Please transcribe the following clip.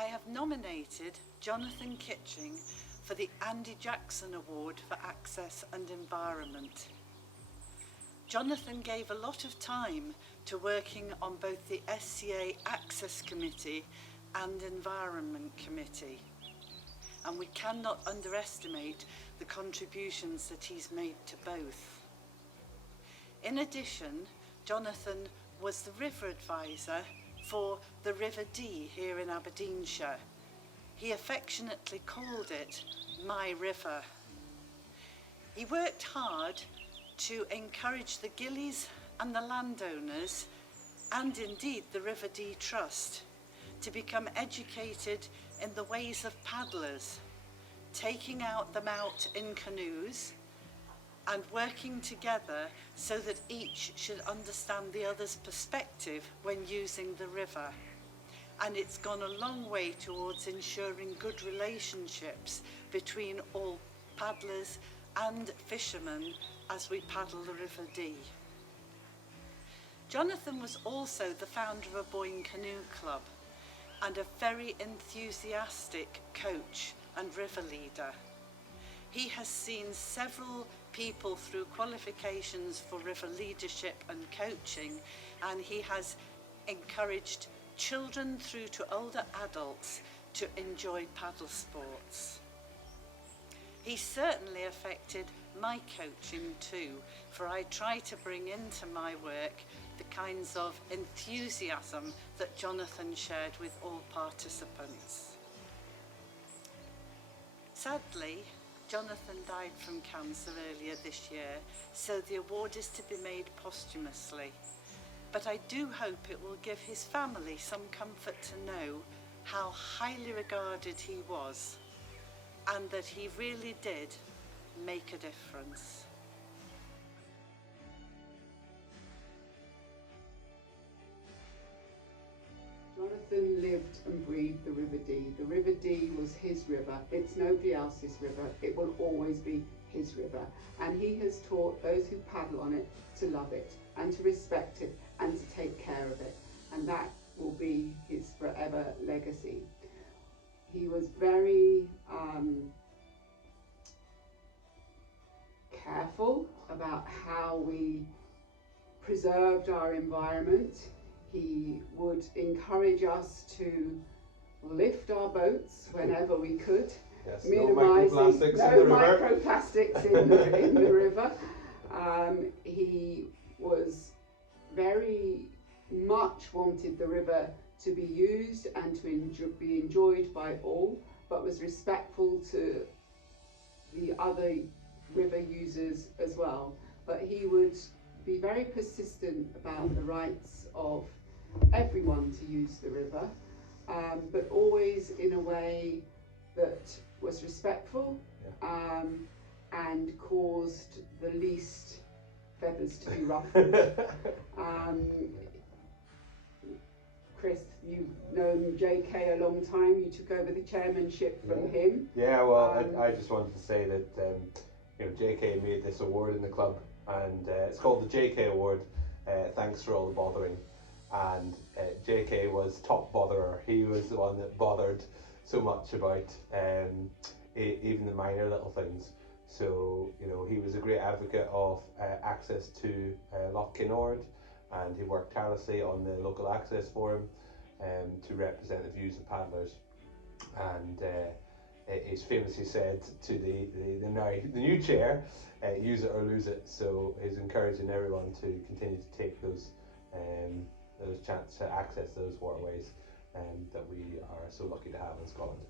I have nominated Jonathan Kitching for the Andy Jackson Award for Access and Environment. Jonathan gave a lot of time to working on both the SCA Access Committee and Environment Committee, and we cannot underestimate the contributions that he's made to both. In addition, Jonathan was the river advisor for the River Dee here in Aberdeenshire. He affectionately called it My River. He worked hard to encourage the gillies and the landowners, and indeed the River Dee Trust, to become educated in the ways of paddlers, taking them out in canoes and working together so that each should understand the other's perspective when using the river. And it's gone a long way towards ensuring good relationships between all paddlers and fishermen as we paddle the River Dee. Jonathan was also the founder of Aboyne Canoe Club and a very enthusiastic coach and river leader. He has seen several people through qualifications for river leadership and coaching, and he has encouraged children through to older adults to enjoy paddle sports. He certainly affected my coaching too, for I try to bring into my work the kinds of enthusiasm that Jonathan shared with all participants. Sadly, Jonathan died from cancer earlier this year, so the award is to be made posthumously. But I do hope it will give his family some comfort to know how highly regarded he was, and that he really did make a difference. Jonathan lived and breathed the River Dee. The River Dee was his river. It's nobody else's river. It will always be his river. And he has taught those who paddle on it to love it and to respect it and to take care of it. And that will be his forever legacy. He was very careful about how we preserved our environment. He would encourage us to lift our boats whenever we could, yes, minimising microplastics in the river. He was very much wanted the river to be used and to be enjoyed by all, but was respectful to the other river users as well. But he would be very persistent about the rights of everyone to use the river, but always in a way that was respectful, and caused the least feathers to be ruffled. Chris, you've known JK a long time. You took over the chairmanship from him. Yeah, well, I just wanted to say that JK made this award in the club, and it's called the JK Award. Thanks for all the bothering. And JK was top botherer. He was the one that bothered so much about even the minor little things. So he was a great advocate of access to Loch Kinnaird, and he worked tirelessly on the local access forum to represent the views of paddlers. And he's famously said to the new chair, use it or lose it. So he's encouraging everyone to continue to take those chance to access those waterways that we are so lucky to have in Scotland.